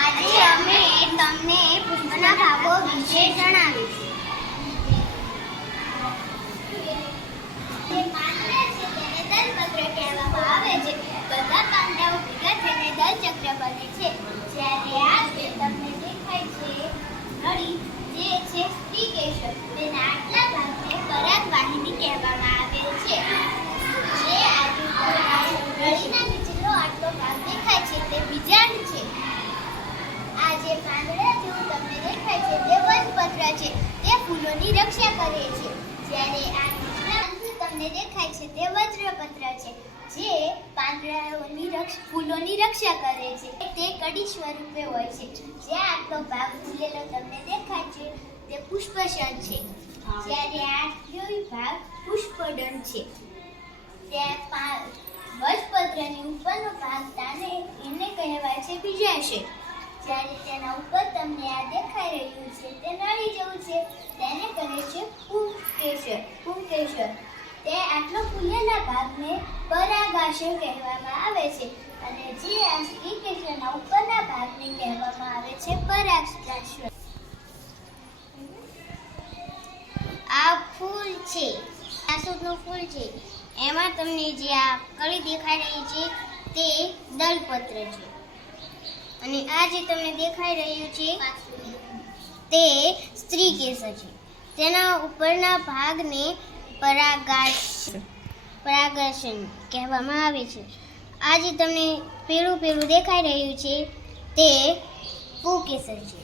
આજે અમે તમને પુષ્પના ભાગો વિશે જણાવીશું. જે પાંદડા છે તેને દલપત્ર કહેવામાં આવે છે. બધા પાંદડાઓ ભેગા થઈને દલચક્ર બને છે. જ્યારે આ જે તમને દેખાય છે નળી, જે છે સ્ત્રીકેસર, તેના આટલા ભાગને પરાગવાહિની કહેવામાં આવે છે. જે નળીના નીચેનો આટલો ભાગ દેખાય છે તે બીજાંડ છે. આ જે પાંદડા જેવું તમને દેખાય છે તે વજપત્ર છે. તે ફૂલોની રક્ષા કરે છે. જ્યારે આ નીચલા તમને દેખાય છે તે વજ્રપત્ર છે, જે પાંદડાઓની ફૂલોની રક્ષા કરે છે. તે કડી સ્વરૂપે હોય છે. જે આટલો ભાગ ફૂલેલો તમને દેખાય છે તે પુષ્પસર છે. જ્યારે આટલો ભાગ પુષ્પદળ છે. તે વજપત્રની ઉપરનો ભાગ તાને એને કહેવાય છે બીજાશય. જ્યારે તેના ઉપર તમને આ દેખાઈ રહ્યું છે તે નળી જેવું છે, તેને કહે છે પુંકેસર. પુંકેસર તે આટલો ફૂલેલા ભાગને પરાગાશય કહેવામાં આવે છે, અને જે આ સ્ત્રીકેસરના ઉપરના ભાગને કહેવામાં આવે છે પરાગાશય. આ ફૂલ છે, જાસૂદનું ફૂલ છે. એમાં તમને જે આ કળી દેખાઈ રહી છે તે દલપત્ર છે, અને આ જે તમને દેખાઈ રહ્યું છે તે સ્ત્રીકેસર છે. તેના ઉપરના ભાગને પરાગાશન કહેવામાં આવે છે. આ જે તમને પીળું પીળું દેખાઈ રહ્યું છે તે પુંકેસર છે.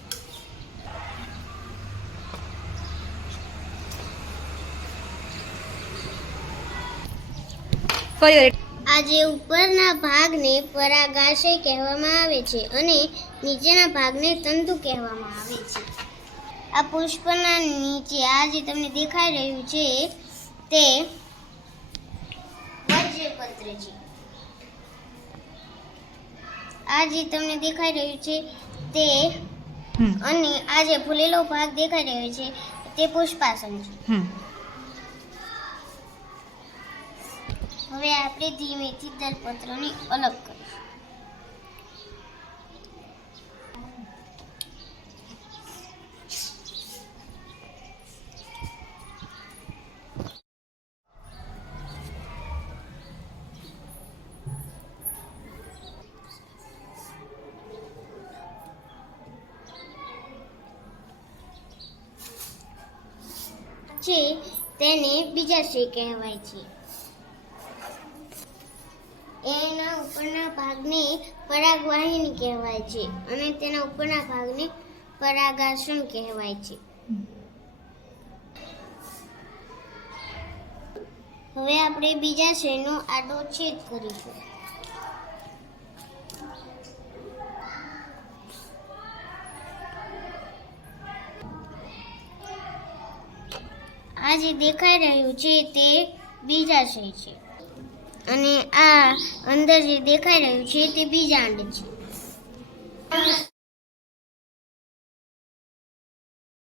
આજે ઉપરના ભાગને પરાગાશય કહેવામાં આવે છે અને નીચેના ભાગને તંતુ કહેવામાં આવે છે. આ પુષ્પના નીચે આ જે તમને દેખાઈ રહ્યું છે તે વજ્રપત્ર છે. આ જે તમને દેખાઈ રહ્યું છે તે અને આ જે ફૂલેલો ભાગ દેખાઈ રહ્યો છે તે પુષ્પાસન છે. હવે આપણે ધીમેથી દલપત્રને અલગ કરીશું. છે તેને બીજાશય કહેવાય છે. એના ઉપરના ભાગને પરાગવાહિની કહેવાય છે અને તેના ઉપરના ભાગને પરાગાસન કહેવાય છે. હવે આપણે બીજાશયનો આડો છેદ કરીશું. આ જે દેખાઈ રહ્યું છે તે બીજાશય છે, અને આ અંદર જે દેખાઈ રહ્યું છે તે બીજાંડ છે.